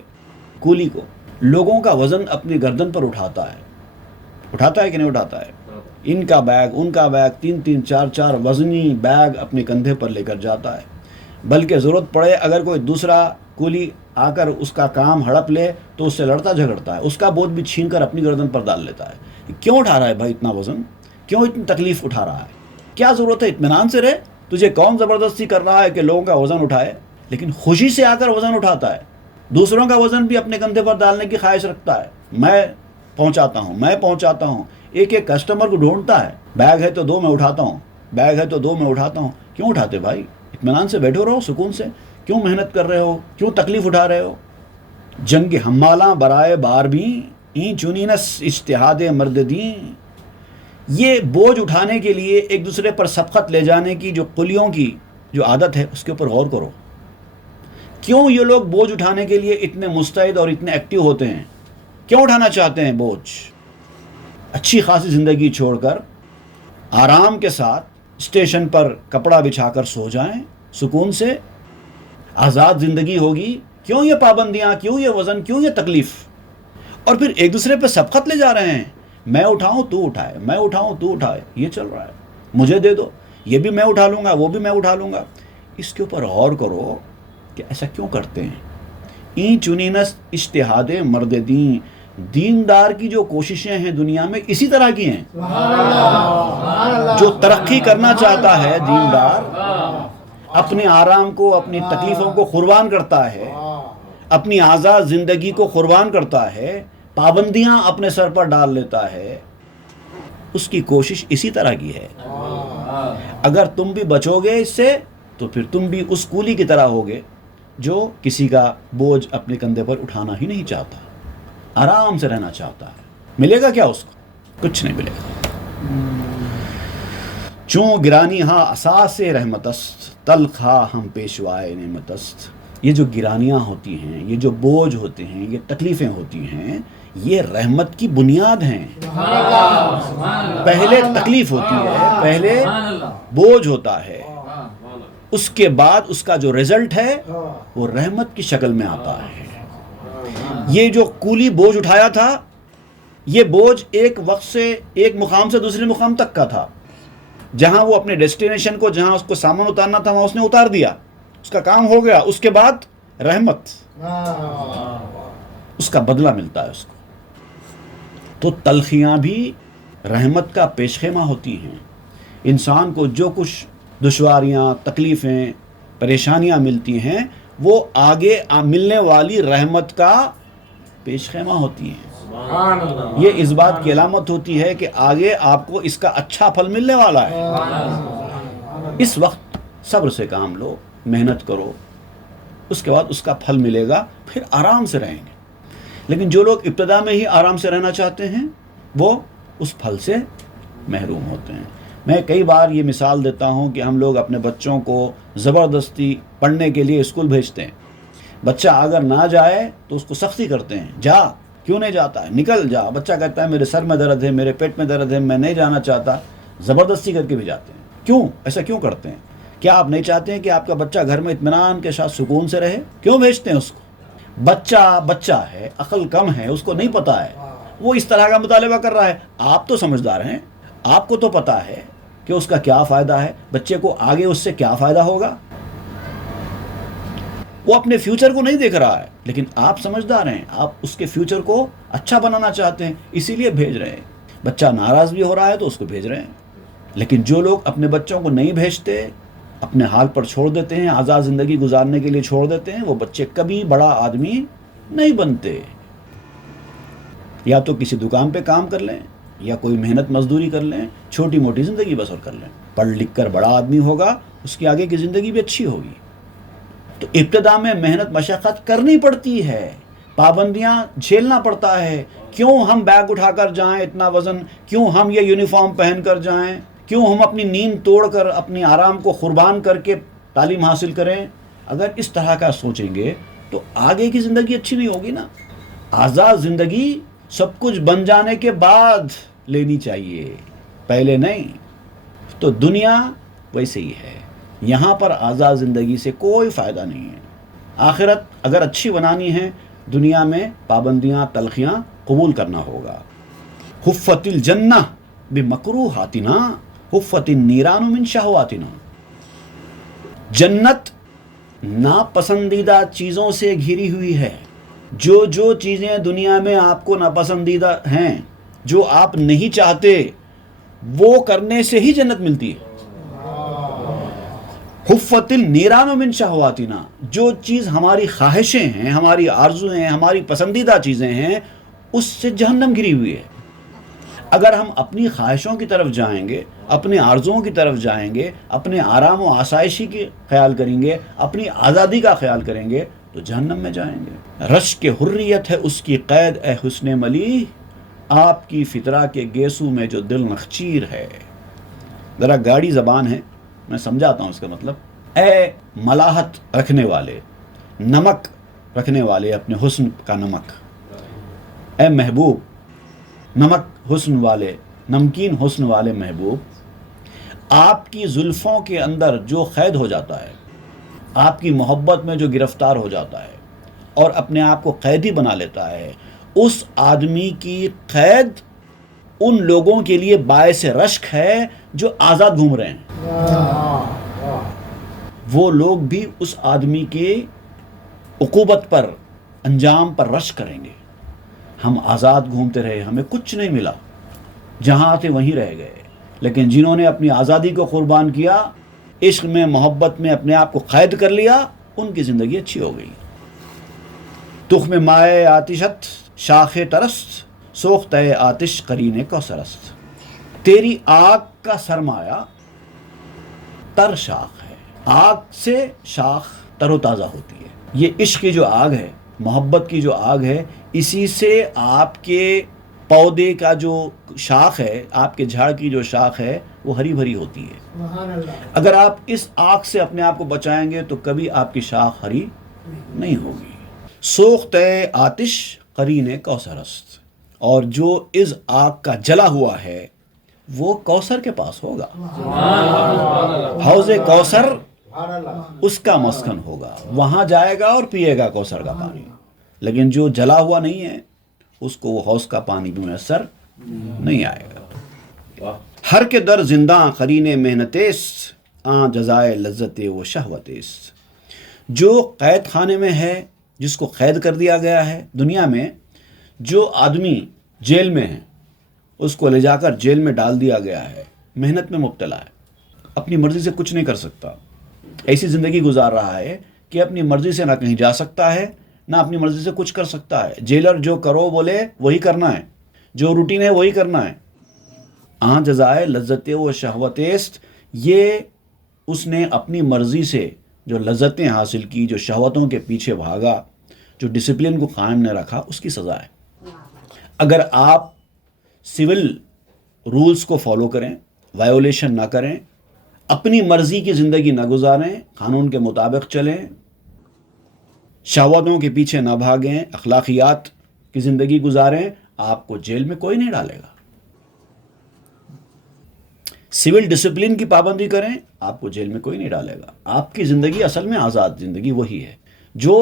کولی کو، لوگوں کا وزن اپنی گردن پر اٹھاتا ہے کہ نہیں اٹھاتا ہے؟ ان کا بیگ، ان کا بیگ، 3-3 4-4 وزنی بیگ اپنے کندھے پر لے کر جاتا ہے، بلکہ ضرورت پڑے اگر کوئی دوسرا کولی آ کر اس کا کام ہڑپ لے تو اس سے لڑتا جھگڑتا ہے، اس کا بوجھ بھی چھین کر اپنی گردن پر ڈال لیتا ہے۔ کیوں اٹھا رہا ہے بھائی اتنا وزن؟ کیوں اتنی تکلیف اٹھا رہا ہے؟ کیا ضرورت ہے؟ اطمینان سے رہے۔ تجھے کون زبردستی کر رہا ہے کہ لوگوں کا وزن اٹھائے؟ لیکن خوشی سے آ کر وزن اٹھاتا ہے، دوسروں کا وزن بھی اپنے کندھے پر ڈالنے کی خواہش رکھتا ہے، میں پہنچاتا ہوں، ایک ایک کسٹمر کو ڈھونڈتا ہے، بیگ ہے تو دو میں اٹھاتا ہوں، کیوں اٹھاتے بھائی؟ اطمینان سے بیٹھو رہو، سکون سے، کیوں محنت کر رہے ہو، کیوں تکلیف اٹھا رہے ہو؟ جنگ حمالاں برائے بار بھی این چنینس اجتہاد مرد دیں، یہ بوجھ اٹھانے کے لیے ایک دوسرے پر سبقت لے جانے کی جو قلیوں کی جو عادت ہے اس کے اوپر غور کرو۔ کیوں یہ لوگ بوجھ اٹھانے کے لیے اتنے مستعد اور اتنے ایکٹیو ہوتے ہیں؟ کیوں اٹھانا چاہتے ہیں بوجھ؟ اچھی خاصی زندگی چھوڑ کر آرام کے ساتھ اسٹیشن پر کپڑا بچھا کر سو جائیں، سکون سے آزاد زندگی ہوگی۔ کیوں یہ پابندیاں، کیوں یہ وزن، کیوں یہ تکلیف؟ اور پھر ایک دوسرے پہ سبقت لے جا رہے ہیں، میں اٹھاؤں تو اٹھائے، میں اٹھاؤں تو اٹھائے، یہ چل رہا ہے، مجھے دے دو، یہ بھی میں اٹھا لوں گا، وہ بھی میں اٹھا لوں گا۔ اس کے اوپر غور کرو کہ ایسا کیوں کرتے ہیں؟ این چنینس اجتہاد مرد دین، دیندار کی جو کوششیں ہیں دنیا میں اسی طرح کی ہیں۔ جو ترقی کرنا چاہتا ہے دیندار، اپنے آرام کو، اپنی تکلیفوں کو قربان کرتا ہے، اپنی آزاد زندگی کو قربان کرتا ہے، پابندیاں اپنے سر پر ڈال لیتا ہے، اس کی کوشش اسی طرح کی ہے۔ اگر تم بھی بچو گے اس سے تو پھر تم بھی اس کولی کی طرح ہوگے جو کسی کا بوجھ اپنے کندھے پر اٹھانا ہی نہیں چاہتا، آرام سے رہنا چاہتا ہے۔ ملے گا کیا اس کو؟ کچھ نہیں ملے گا۔ چون گرانی ہاں اساس رحمت است، تلخ ہم پیشوائے نعمت است۔ یہ جو گرانیاں ہوتی ہیں، یہ جو بوجھ ہوتے ہیں، یہ تکلیفیں ہوتی ہیں، یہ رحمت کی بنیاد ہیں۔ پہلے تکلیف ہوتی ہے، پہلے بوجھ ہوتا ہے، اس کے بعد اس کا جو رزلٹ ہے وہ رحمت کی شکل میں آتا ہے۔ یہ جو کولی بوجھ اٹھایا تھا، یہ بوجھ ایک وقت سے ایک مقام سے دوسرے مقام تک کا تھا، جہاں وہ اپنے ڈیسٹینیشن کو، جہاں اس کو سامان اتارنا تھا وہاں اس نے اتار دیا، اس کا کام ہو گیا۔ اس کے بعد رحمت، اس کا بدلہ ملتا ہے اس کو۔ تو تلخیاں بھی رحمت کا پیش خیمہ ہوتی ہیں۔ انسان کو جو کچھ دشواریاں، تکلیفیں، پریشانیاں ملتی ہیں، وہ آگے ملنے والی رحمت کا پیش خیمہ ہوتی ہیں۔ یہ اس بات کی علامت ہوتی ہے کہ آگے آپ کو اس کا اچھا پھل ملنے والا ہے۔ اس وقت صبر سے کام لو، محنت کرو، اس کے بعد اس کا پھل ملے گا، پھر آرام سے رہیں گے۔ لیکن جو لوگ ابتدا میں ہی آرام سے رہنا چاہتے ہیں وہ اس پھل سے محروم ہوتے ہیں۔ میں کئی بار یہ مثال دیتا ہوں کہ ہم لوگ اپنے بچوں کو زبردستی پڑھنے کے لیے اسکول بھیجتے ہیں۔ بچہ اگر نہ جائے تو اس کو سختی کرتے ہیں، جا، کیوں نہیں جاتا ہے، نکل جا۔ بچہ کہتا ہے میرے سر میں درد ہے، میرے پیٹ میں درد ہے، میں نہیں جانا چاہتا، زبردستی کر کے بھی جاتے ہیں۔ کیوں ایسا کیوں کرتے ہیں؟ کیا آپ نہیں چاہتے ہیں کہ آپ کا بچہ گھر میں اطمینان کے ساتھ سکون سے رہے؟ کیوں بھیجتے ہیں اس کو؟ بچہ ہے، عقل کم ہے، اس کو نہیں پتا ہے، وہ اس طرح کا مطالبہ کر رہا ہے۔ آپ تو سمجھدار ہیں، آپ کو تو پتا ہے کہ اس کا کیا فائدہ ہے، بچے کو آگے اس سے کیا فائدہ ہوگا۔ وہ اپنے فیوچر کو نہیں دیکھ رہا ہے، لیکن آپ سمجھدار ہیں، آپ اس کے فیوچر کو اچھا بنانا چاہتے ہیں، اسی لیے بھیج رہے ہیں۔ بچہ ناراض بھی ہو رہا ہے تو اس کو بھیج رہے ہیں۔ لیکن جو لوگ اپنے بچوں کو نہیں بھیجتے، اپنے حال پر چھوڑ دیتے ہیں، آزاد زندگی گزارنے کے لیے چھوڑ دیتے ہیں، وہ بچے کبھی بڑا آدمی نہیں بنتے۔ یا تو کسی دکان پہ کام کر لیں، یا کوئی محنت مزدوری کر لیں، چھوٹی موٹی زندگی بسر کر لیں۔ پڑھ لکھ کر بڑا آدمی ہوگا، اس کی آگے کی زندگی بھی اچھی ہوگی۔ تو ابتدا میں محنت مشقت کرنی پڑتی ہے، پابندیاں جھیلنا پڑتا ہے۔ کیوں ہم بیگ اٹھا کر جائیں اتنا وزن، کیوں ہم یہ یونیفارم پہن کر جائیں، کیوں ہم اپنی نیند توڑ کر اپنی آرام کو قربان کر کے تعلیم حاصل کریں؟ اگر اس طرح کا سوچیں گے تو آگے کی زندگی اچھی نہیں ہوگی نا۔ آزاد زندگی سب کچھ بن جانے کے بعد لینی چاہیے، پہلے نہیں۔ تو دنیا ویسے ہی ہے، یہاں پر آزاد زندگی سے کوئی فائدہ نہیں ہے۔ آخرت اگر اچھی بنانی ہے، دنیا میں پابندیاں، تلخیاں قبول کرنا ہوگا۔ حفت الجنہ بمکروہاتنا، حفت النیران من شہواتنا۔ جنت ناپسندیدہ چیزوں سے گھری ہوئی ہے۔ جو چیزیں دنیا میں آپ کو ناپسندیدہ ہیں، جو آپ نہیں چاہتے، وہ کرنے سے ہی جنت ملتی ہے۔ حفت النیران من شہواتنا، جو چیز ہماری خواہشیں ہیں، ہماری آرزو ہیں، ہماری پسندیدہ چیزیں ہیں، اس سے جہنم گھری ہوئی ہے۔ اگر ہم اپنی خواہشوں کی طرف جائیں گے، اپنے آرزوؤں کی طرف جائیں گے، اپنے آرام و آسائشی کی خیال کریں گے، اپنی آزادی کا خیال کریں گے تو جہنم میں جائیں گے۔ رشک حریت ہے اس کی قید اے حسن ملی، آپ کی فطرہ کے گیسو میں جو دل نخچیر ہے۔ ذرا گاڑی زبان ہے، میں سمجھاتا ہوں اس کا مطلب۔ اے ملاحت رکھنے والے، نمک رکھنے والے، اپنے حسن کا نمک، اے محبوب، نمک حسن والے، نمکین حسن والے محبوب، آپ کی زلفوں کے اندر جو قید ہو جاتا ہے، آپ کی محبت میں جو گرفتار ہو جاتا ہے اور اپنے آپ کو قیدی بنا لیتا ہے، اس آدمی کی قید ان لوگوں کے لیے باعث رشک ہے جو آزاد گھوم رہے ہیں۔ وہ لوگ بھی اس آدمی کے عقوبت پر، انجام پر رشک کریں گے۔ ہم آزاد گھومتے رہے، ہمیں کچھ نہیں ملا، جہاں تھے وہیں رہ گئے، لیکن جنہوں نے اپنی آزادی کو قربان کیا، عشق میں، محبت میں اپنے آپ کو قید کر لیا، ان کی زندگی اچھی ہو گئی۔ تخم مائے آتشت شاخ ترست، سوختہ آتش قرین کوثرست۔ تیری آگ کا سرمایہ تر شاخ ہے، آگ سے شاخ تر و تازہ ہوتی ہے۔ یہ عشق کی جو آگ ہے، محبت کی جو آگ ہے، اسی سے آپ کے پودے کا جو شاخ ہے، آپ کے جھاڑ کی جو شاخ ہے، وہ ہری بھری ہوتی ہے۔ اگر آپ اس آگ سے اپنے آپ کو بچائیں گے تو کبھی آپ کی شاخ ہری نہیں ہوگی۔ سوختہ آتش قرین کوثرست، اور جو اس آگ کا جلا ہوا ہے وہ کوثر کے پاس ہوگا، حوض کوثر اس کا مسکن ہوگا، وہاں جائے گا اور پیے گا کوثر کا پانی۔ لیکن جو جلا ہوا نہیں ہے اس کو وہ حوض کا پانی بھی میسر نہیں آئے گا۔ ہر کے در زنداں قرین محنتیست، آن جزائے لذت و شہوتیست۔ جو قید خانے میں ہے، جس کو قید کر دیا گیا ہے دنیا میں، جو آدمی جیل میں ہے اس کو لے جا کر جیل میں ڈال دیا گیا ہے، محنت میں مبتلا ہے، اپنی مرضی سے کچھ نہیں کر سکتا، ایسی زندگی گزار رہا ہے کہ اپنی مرضی سے نہ کہیں جا سکتا ہے، نہ اپنی مرضی سے کچھ کر سکتا ہے۔ جیلر جو کرو بولے وہی کرنا ہے، جو روٹین ہے وہی کرنا ہے۔ آن جزائے لذت و شہوتیست، یہ اس نے اپنی مرضی سے جو لذتیں حاصل کی، جو شہوتوں کے پیچھے بھاگا، جو ڈسپلن کو قائم نہ رکھا، اس کی سزا ہے۔ اگر آپ سول رولز کو فالو کریں، وائیولیشن نہ کریں، اپنی مرضی کی زندگی نہ گزاریں، قانون کے مطابق چلیں، شہوتوں کے پیچھے نہ بھاگیں، اخلاقیات کی زندگی گزاریں، آپ کو جیل میں کوئی نہیں ڈالے گا۔ سول ڈسپلن کی پابندی کریں، آپ کو جیل میں کوئی نہیں ڈالے گا۔ آپ کی زندگی اصل میں آزاد زندگی وہی ہے۔ جو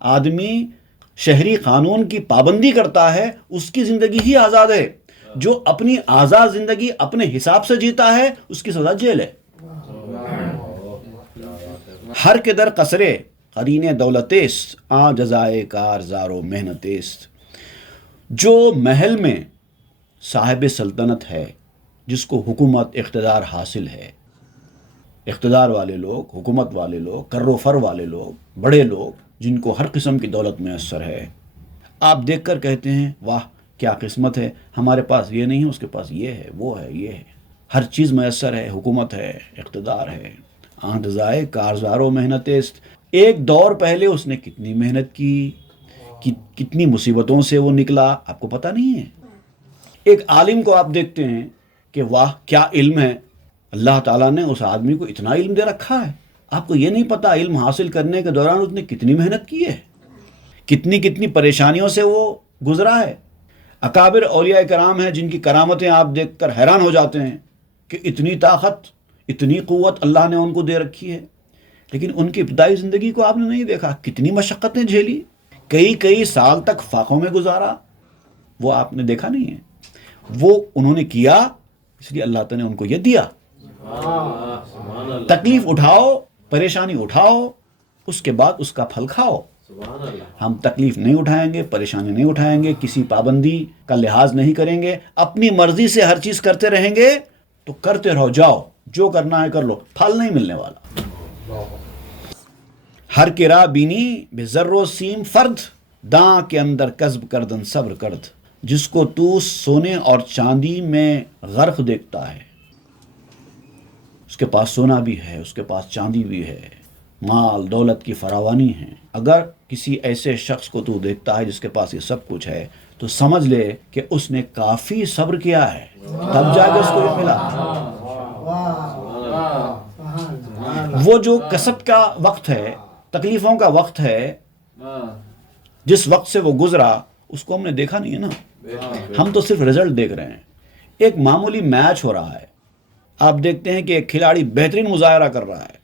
آدمی شہری قانون کی پابندی کرتا ہے اس کی زندگی ہی آزاد ہے۔ جو اپنی آزاد زندگی اپنے حساب سے جیتا ہے اس کی سزا جیل ہے۔ ہر کے در قصرے قرین دولتیست، آن جزائے کارزار و محنتیست۔ جو محل میں صاحب سلطنت ہے، جس کو حکومت اقتدار حاصل ہے، اقتدار والے لوگ، حکومت والے لوگ، کر و فر والے لوگ، بڑے لوگ جن کو ہر قسم کی دولت میسر ہے، آپ دیکھ کر کہتے ہیں واہ کیا قسمت ہے، ہمارے پاس یہ نہیں ہے، اس کے پاس یہ ہے، وہ ہے، یہ ہے، ہر چیز میسر ہے، حکومت ہے، اقتدار ہے۔ آن جزائے کارزار و محنتیست، ایک دور پہلے اس نے کتنی محنت کی، کتنی مصیبتوں سے وہ نکلا، آپ کو پتہ نہیں ہے۔ ایک عالم کو آپ دیکھتے ہیں کہ واہ کیا علم ہے، اللہ تعالیٰ نے اس آدمی کو اتنا علم دے رکھا ہے، آپ کو یہ نہیں پتا علم حاصل کرنے کے دوران اس نے کتنی محنت کی ہے، کتنی پریشانیوں سے وہ گزرا ہے۔ اکابر اولیاء کرام ہیں جن کی کرامتیں آپ دیکھ کر حیران ہو جاتے ہیں کہ اتنی طاقت، اتنی قوت اللہ نے ان کو دے رکھی ہے، لیکن ان کی ابتدائی زندگی کو آپ نے نہیں دیکھا، کتنی مشقتیں جھیلی، کئی سال تک فاقوں میں گزارا، وہ آپ نے دیکھا نہیں ہے۔ وہ انہوں نے کیا اس لیے اللہ تعالیٰ نے ان کو یہ دیا۔ تکلیف اٹھاؤ، پریشانی اٹھاؤ، اس کے بعد اس کا پھل کھاؤ۔ ہم تکلیف نہیں اٹھائیں گے، پریشانی نہیں اٹھائیں گے، کسی پابندی کا لحاظ نہیں کریں گے، اپنی مرضی سے ہر چیز کرتے رہیں گے تو کرتے رہو، جاؤ جو کرنا ہے کر لو، پھل نہیں ملنے والا۔ ہر کرا بینی بے ذر و سیم فرد، داں کے اندر کسب کردن صبر کرد، جس کو تو سونے اور چاندی میں غرق دیکھتا ہے، اس کے پاس سونا بھی ہے، اس کے پاس چاندی بھی ہے، مال دولت کی فراوانی ہے، اگر کسی ایسے شخص کو تو دیکھتا ہے جس کے پاس یہ سب کچھ ہے تو سمجھ لے کہ اس نے کافی صبر کیا ہے، تب جا کے اس کو یہ ملا۔ وہ جو کسب کا وقت ہے، تکلیفوں کا وقت ہے، جس وقت سے وہ گزرا اس کو ہم نے دیکھا نہیں ہے نا، ہم تو صرف رزلٹ دیکھ رہے ہیں۔ ایک معمولی میچ ہو رہا ہے، آپ دیکھتے ہیں کہ ایک کھلاڑی بہترین مظاہرہ کر رہا ہے،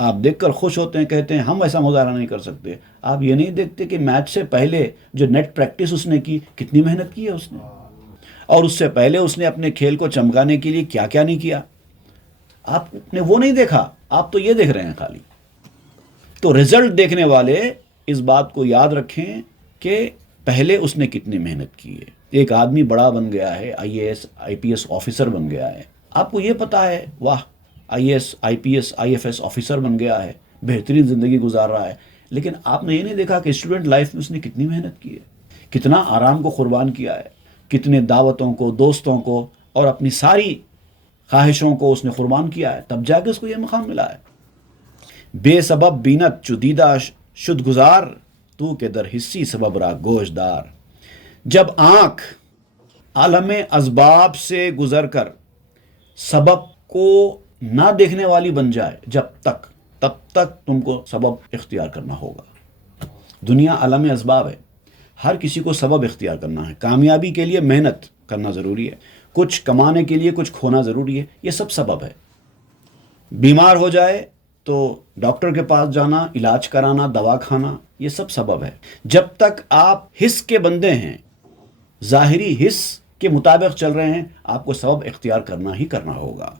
آپ دیکھ کر خوش ہوتے ہیں، کہتے ہیں ہم ایسا مظاہرہ نہیں کر سکتے۔ آپ یہ نہیں دیکھتے کہ میچ سے پہلے جو نیٹ پریکٹس اس نے کی، کتنی محنت کی ہے اس نے، اور اس سے پہلے اس نے اپنے کھیل کو چمکانے کے لیے کیا کیا نہیں کیا۔ آپ نے وہ نہیں دیکھا، آپ تو یہ دیکھ رہے ہیں خالی۔ تو رزلٹ دیکھنے والے اس بات کو یاد رکھیں کہ پہلے اس نے کتنی محنت کی ہے۔ ایک آدمی بڑا بن گیا ہے، IAS IPS آفیسر بن گیا ہے، آپ کو یہ پتا ہے واہ IAS IPS IFS آفیسر بن گیا ہے، بہترین زندگی گزار رہا ہے، لیکن آپ نے یہ نہیں دیکھا کہ اسٹوڈنٹ لائف میں اس نے کتنی محنت کی ہے، کتنا آرام کو قربان کیا ہے، کتنے دعوتوں کو، دوستوں کو اور اپنی ساری خواہشوں کو اس نے قربان کیا ہے، تب جا کے اس کو یہ مقام ملا ہے۔ بے سبب بینت چدیدہ شد گزار، تو کے در حصی سبب را گوش دار۔ جب آنکھ عالم اسباب سے گزر کر سبب کو نہ دیکھنے والی بن جائے، تب تک تم کو سبب اختیار کرنا ہوگا۔ دنیا عالم اسباب ہے، ہر کسی کو سبب اختیار کرنا ہے۔ کامیابی کے لیے محنت کرنا ضروری ہے، کچھ کمانے کے لیے کچھ کھونا ضروری ہے، یہ سب سبب ہے۔ بیمار ہو جائے تو ڈاکٹر کے پاس جانا، علاج کرانا، دوا کھانا، یہ سب سبب ہے۔ جب تک آپ حس کے بندے ہیں، ظاہری حس کے مطابق چل رہے ہیں، آپ کو سبب اختیار کرنا ہی کرنا ہوگا۔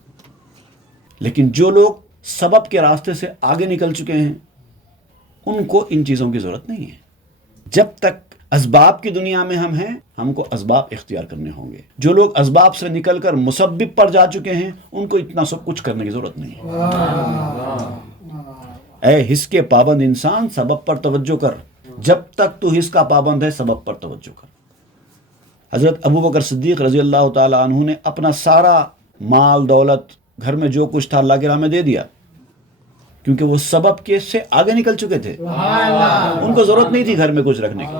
لیکن جو لوگ سبب کے راستے سے آگے نکل چکے ہیں، ان کو ان چیزوں کی ضرورت نہیں ہے۔ جب تک اسباب کی دنیا میں ہم ہیں، ہم کو اسباب اختیار کرنے ہوں گے۔ جو لوگ اسباب سے نکل کر مسبب پر جا چکے ہیں، ان کو اتنا سب کچھ کرنے کی ضرورت نہیں ہے۔ اے حس کے پابند انسان، سبب پر توجہ کر، جب تک تو حس کا پابند ہے سبب پر توجہ کر۔ حضرت ابوبکر صدیق رضی اللہ تعالی عنہ نے اپنا سارا مال دولت، گھر میں جو کچھ تھا اللہ کے راہ میں دے دیا، کیونکہ وہ سبب کے سے آگے نکل چکے تھے، ان کو ضرورت نہیں تھی گھر میں کچھ رکھنے کی۔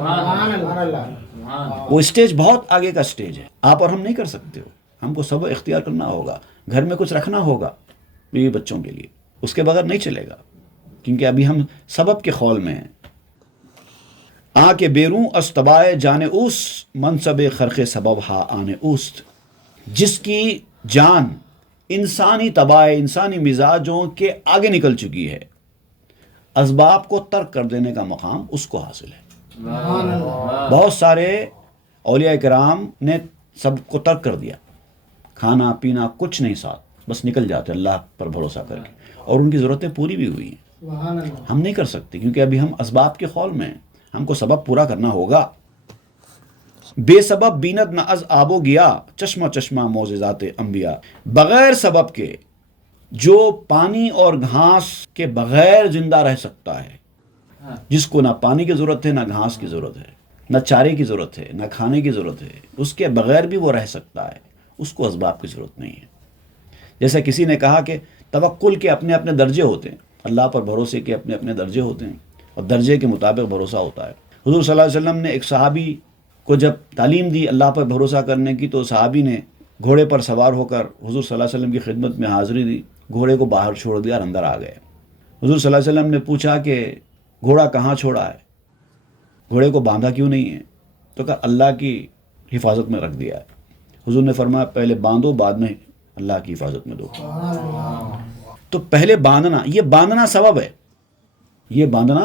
وہ اسٹیج بہت آگے کا اسٹیج ہے، آپ اور ہم نہیں کر سکتے ہو۔ ہم کو سبب اختیار کرنا ہوگا، گھر میں کچھ رکھنا ہوگا بیوی بچوں کے لیے، اس کے بغیر نہیں چلے گا، کیونکہ ابھی ہم سبب کے خول میں ہیں۔ آ کے بیروں استبائے جانے اوس، منصب خرق سبب ہا آنے اوست۔ جس کی جان انسانی طباع، انسانی مزاجوں کے آگے نکل چکی ہے، اسباب کو ترک کر دینے کا مقام اس کو حاصل ہے۔ بہت سارے اولیاء کرام نے سب کو ترک کر دیا، کھانا پینا کچھ نہیں ساتھ، بس نکل جاتے اللہ پر بھروسہ کر کے، اور ان کی ضرورتیں پوری بھی ہوئی ہیں۔ ہم نہیں کر سکتے کیونکہ ابھی ہم اسباب کے خول میں ہیں، ہم کو سبب پورا کرنا ہوگا۔ بے سبب بیند نہ از آبو گیا، چشمہ چشمہ معجزات انبیاء۔ بغیر سبب کے جو پانی اور گھاس کے بغیر زندہ رہ سکتا ہے، جس کو نہ پانی کی ضرورت ہے، نہ گھاس کی ضرورت ہے، نہ چارے کی ضرورت ہے، نہ کھانے کی ضرورت ہے، اس کے بغیر بھی وہ رہ سکتا ہے، اس کو اسباب کی ضرورت نہیں ہے۔ جیسے کسی نے کہا کہ توکل کے اپنے اپنے درجے ہوتے ہیں، اللہ پر بھروسے کے اپنے اپنے درجے ہوتے ہیں، اور درجے کے مطابق بھروسہ ہوتا ہے۔ حضور صلی اللہ علیہ وسلم نے ایک صحابی کو جب تعلیم دی اللہ پر بھروسہ کرنے کی، تو صحابی نے گھوڑے پر سوار ہو کر حضور صلی اللہ علیہ وسلم کی خدمت میں حاضری دی، گھوڑے کو باہر چھوڑ دیا اور اندر آ گئے۔ حضور صلی اللہ علیہ وسلم نے پوچھا کہ گھوڑا کہاں چھوڑا ہے، گھوڑے کو باندھا کیوں نہیں ہے؟ تو کہا اللہ کی حفاظت میں رکھ دیا ہے۔ حضور نے فرمایا پہلے باندھو، بعد میں اللہ کی حفاظت میں دو۔ تو پہلے باندھنا، یہ باندھنا سبب ہے، یہ باندھنا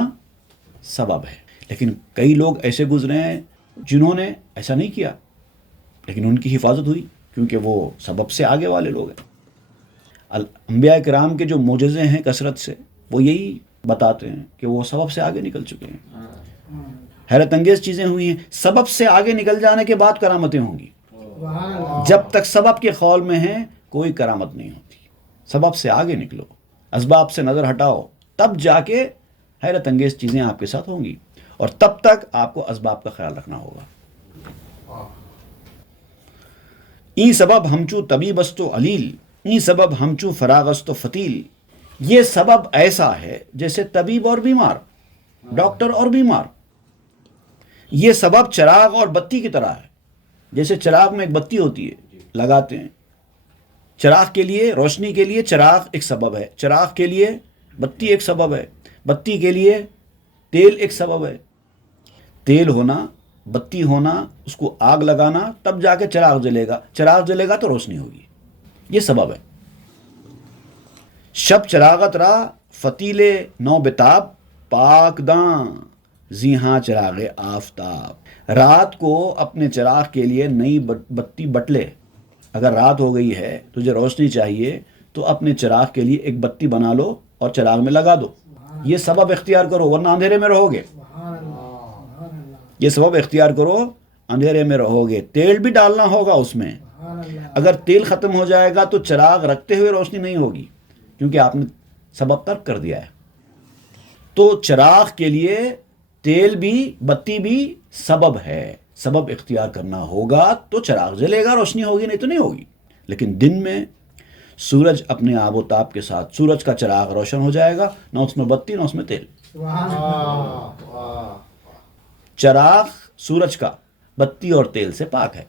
سبب ہے۔ لیکن کئی لوگ ایسے گزرے ہیں جنہوں نے ایسا نہیں کیا، لیکن ان کی حفاظت ہوئی، کیونکہ وہ سبب سے آگے والے لوگ ہیں۔ انبیاء کرام کے جو معجزے ہیں کثرت سے، وہ یہی بتاتے ہیں کہ وہ سبب سے آگے نکل چکے ہیں۔ حیرت انگیز چیزیں ہوئی ہیں، سبب سے آگے نکل جانے کے بعد کرامتیں ہوں گی۔ جب تک سبب کے خول میں ہیں کوئی کرامت نہیں ہوتی۔ سبب سے آگے نکلو، اسباب سے نظر ہٹاؤ، تب جا کے حیرت انگیز چیزیں آپ کے ساتھ ہوں گی، اور تب تک آپ کو اسباب کا خیال رکھنا ہوگا۔ این سبب ہمچو طبیب است و علیل، این سبب ہمچو فراغ است و فتیل۔ یہ سبب ایسا ہے جیسے طبیب اور بیمار، ڈاکٹر اور بیمار۔ یہ سبب چراغ اور بتی کی طرح ہے، جیسے چراغ میں ایک بتی ہوتی ہے، لگاتے ہیں۔ چراغ کے لیے، روشنی کے لیے چراغ ایک سبب ہے، چراغ کے لیے بتی ایک سبب ہے، بتی کے لیے تیل ایک سبب ہے۔ تیل ہونا، بتی ہونا، اس کو آگ لگانا، تب جا کے چراغ جلے گا، چراغ جلے گا تو روشنی ہوگی، یہ سبب ہے۔ شب چراغت را فتیل نو بتاب، پاک داں زی ہاں چراغ آفتاب۔ رات کو اپنے چراغ کے لیے نئی بتی بٹ لے۔ اگر رات ہو گئی ہے، تجھے روشنی چاہیے تو اپنے چراغ کے لیے ایک بتی بنا لو اور چراغ میں لگا دو، یہ سبب اختیار کرو، ورنہ اندھیرے میں رہو گے۔ یہ سبب اختیار کرو، اندھیرے میں رہو گے۔ تیل بھی ڈالنا ہوگا اس میں، اگر تیل ختم ہو جائے گا تو چراغ رکھتے ہوئے روشنی نہیں ہوگی، کیونکہ آپ نے سبب ترک کر دیا ہے۔ تو چراغ کے لیے تیل بھی، بتی بھی سبب ہے، سبب اختیار کرنا ہوگا تو چراغ جلے گا، روشنی ہوگی، نہیں تو نہیں ہوگی۔ لیکن دن میں سورج اپنے آب و تاب کے ساتھ، سورج کا چراغ روشن ہو جائے گا، نہ اس میں بتی نہ اس میں تیل۔ چراغ سورج کا بتی اور تیل سے پاک ہے،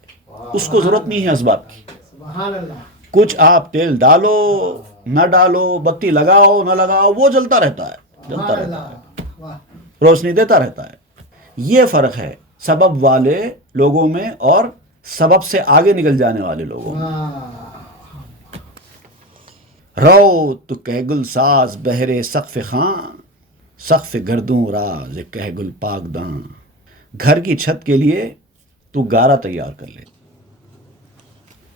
اس کو ضرورت نہیں ہے اسباب کی۔ کچھ آپ تیل ڈالو نہ ڈالو، بتی لگاؤ نہ لگاؤ، وہ جلتا رہتا ہے، جلتا رہتا ہے، روشنی دیتا رہتا ہے۔ یہ فرق ہے سبب والے لوگوں میں اور سبب سے آگے نکل جانے والے لوگوں میں۔ رو تو کہ گل ساز بہرے سقف خاں، سقف گردوں راز کہ گل پاک داں۔ گھر کی چھت کے لیے تو گارا تیار کر لے۔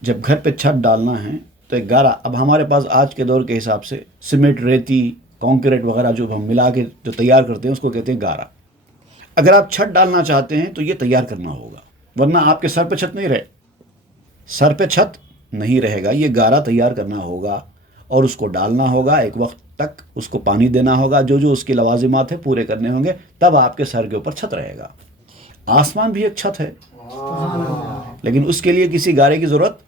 جب گھر پہ چھت ڈالنا ہے تو ایک گارا، اب ہمارے پاس آج کے دور کے حساب سے سیمنٹ، ریتی، کانکریٹ وغیرہ جو ہم ملا کے جو تیار کرتے ہیں اس کو کہتے ہیں گارا۔ اگر آپ چھت ڈالنا چاہتے ہیں تو یہ تیار کرنا ہوگا، ورنہ آپ کے سر پہ چھت نہیں رہے، سر پہ چھت نہیں رہے گا۔ یہ گارا تیار کرنا ہوگا اور اس کو ڈالنا ہوگا، ایک وقت تک اس کو پانی دینا ہوگا، جو جو اس کے لوازمات ہیں پورے کرنے ہوں گے، تب آپ کے سر کے اوپر چھت رہے گا۔ آسمان بھی ایک چھت ہے، لیکن اس کے لیے کسی گارے کی ضرورت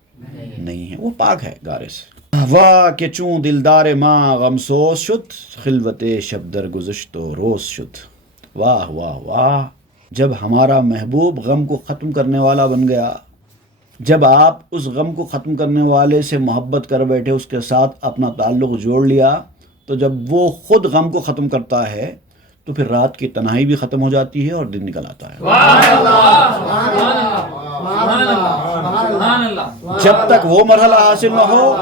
نہیں ہے، وہ پاک ہے گارے سے۔ واہ کہ چون دلدار ماں غمسوس شد، خلوت شب در گزشت و روز شد۔ واہ واہ واہ، جب ہمارا محبوب غم کو ختم کرنے والا بن گیا، جب آپ اس غم کو ختم کرنے والے سے محبت کر بیٹھے، اس کے ساتھ اپنا تعلق جوڑ لیا، تو جب وہ خود غم کو ختم کرتا ہے تو پھر رات کی تنہائی بھی ختم ہو جاتی ہے اور دن نکل آتا ہے۔ جب تک وہ مرحلہ حاصل نہ ہو،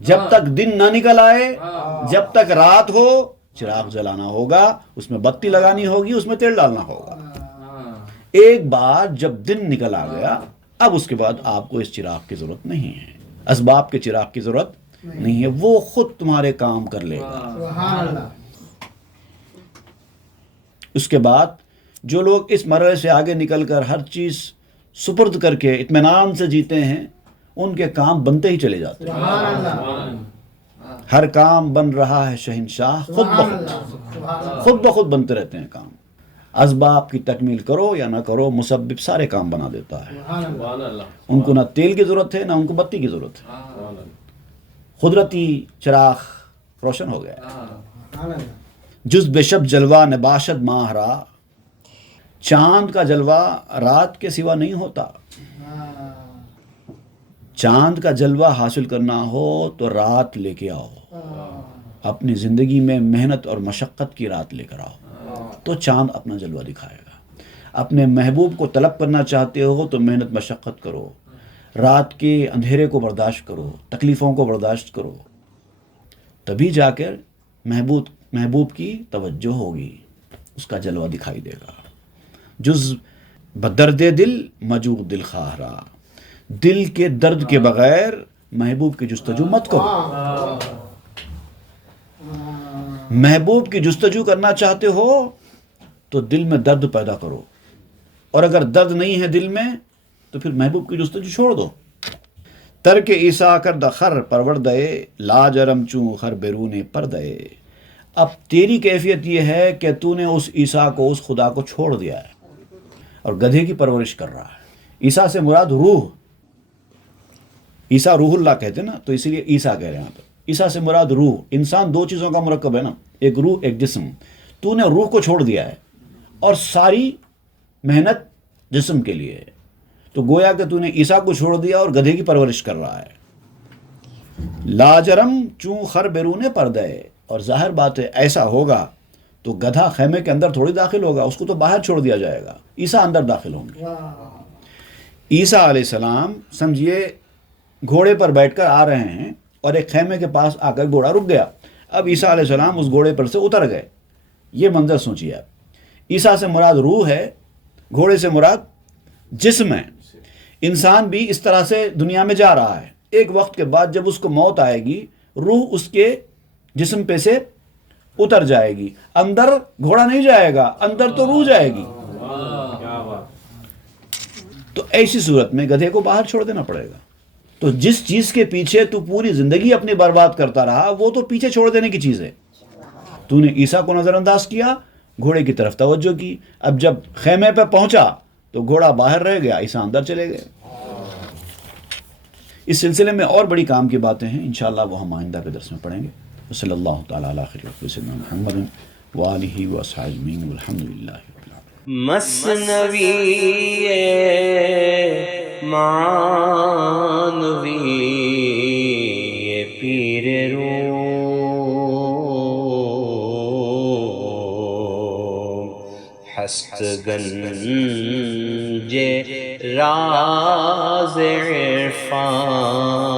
جب تک دن نہ نکل آئے، جب تک رات ہو، چراغ جلانا ہوگا، اس میں بتی لگانی ہوگی، اس میں تیل ڈالنا ہوگا۔ ایک بار جب دن نکل آ گیا، اب اس کے بعد آپ کو اس چراغ کی ضرورت نہیں ہے، اسباب کے چراغ کی ضرورت نہیں ہے، وہ خود تمہارے کام کر لے گا۔ اس کے بعد جو لوگ اس مرحلے سے آگے نکل کر ہر چیز سپرد کر کے اطمینان سے جیتے ہیں، ان کے کام بنتے ہی چلے جاتے ہیں۔ ہر کام بن رہا ہے شہنشاہ، خود بخود بنتے رہتے ہیں کام۔ اسباب کی تکمیل کرو یا نہ کرو، مسبب سارے کام بنا دیتا ہے۔ ان کو نہ تیل کی ضرورت ہے، نہ ان کو بتی کی ضرورت ہے، قدرتی چراغ روشن ہو گیا۔ جز بے شب جلوہ نباشد ماہ را، چاند کا جلوہ رات کے سوا نہیں ہوتا۔ چاند کا جلوہ حاصل کرنا ہو تو رات لے کے آؤ، اپنی زندگی میں محنت اور مشقت کی رات لے کر آؤ تو چاند اپنا جلوہ دکھائے گا۔ اپنے محبوب کو طلب کرنا چاہتے ہو تو محنت مشقت کرو، رات کے اندھیرے کو برداشت کرو، تکلیفوں کو برداشت کرو، تبھی جا کر محبوب کی توجہ ہوگی، اس کا جلوہ دکھائی دے گا۔ جز بدرد دل مجوع دل خواہ را، دل کے درد کے بغیر محبوب کی جستجو مت کرو۔ محبوب کی جستجو کرنا چاہتے ہو تو دل میں درد پیدا کرو، اور اگر درد نہیں ہے دل میں تو پھر محبوب کی جستجو چھوڑ دو۔ ترک عیسیٰ کردہ خر پروردے، لاجرم چوں خر بیرون پردے۔ اب تیری کیفیت یہ ہے کہ تو نے اس عیسیٰ کو، اس خدا کو چھوڑ دیا ہے اور گدھے کی پرورش کر رہا ہے۔ عیسیٰ سے مراد روح، عیسیٰ روح اللہ کہتے ہیں نا، تو اسی لیے عیسیٰ کہہ رہے ہیں یہاں پہ۔ عیسیٰ سے مراد روح، انسان دو چیزوں کا مرکب ہے نا، ایک روح ایک جسم۔ تو نے روح کو چھوڑ دیا ہے اور ساری محنت جسم کے لیے ہے، تو گویا کہ تو نے عیسیٰ کو چھوڑ دیا اور گدھے کی پرورش کر رہا ہے۔ لاجرم چوں خر بیرون پردے، اور ظاہر بات ہے ایسا ہوگا تو گدھا خیمے کے اندر تھوڑی داخل ہوگا، اس کو تو باہر چھوڑ دیا جائے گا، عیسیٰ اندر داخل ہوں گے۔ عیسیٰ علیہ السلام سمجھیے گھوڑے پر بیٹھ کر آ رہے ہیں اور ایک خیمے کے پاس آ کر گھوڑا رک گیا، اب عیسیٰ علیہ السلام اس گھوڑے پر سے اتر گئے۔ یہ منظر سوچیے آپ، عیسیٰ سے مراد روح ہے، گھوڑے سے مراد جسم ہے۔ انسان بھی اس طرح سے دنیا میں جا رہا ہے، ایک وقت کے بعد جب اس کو موت آئے گی، روح اس کے جسم پہ سے اتر جائے گی، اندر گھوڑا نہیں جائے گا، اندر تو روح جائے گی۔ تو ایسی صورت میں گدھے کو باہر چھوڑ دینا پڑے گا۔ تو جس چیز کے پیچھے تو پوری زندگی اپنی برباد کرتا رہا، وہ تو پیچھے چھوڑ دینے کی چیز ہے۔ تو نے عیسیٰ کو نظر انداز کیا، گھوڑے کی طرف توجہ کی، اب جب خیمے پہ پہنچا تو گھوڑا باہر رہ گیا، عیسیٰ اندر چلے گئے۔ اس سلسلے میں اور بڑی کام کی باتیں ہیں، انشاءاللہ وہ ہم آئندہ کے درس میں پڑھیں گے۔ صلی اللہ تعالیٰ علیہ خیر سیدنا محمد وآلہ وصحبہ اجمعین والحمد للہ رب العالمین۔ مثنوی معنوی پیر روم، ہست گنج راز عرفان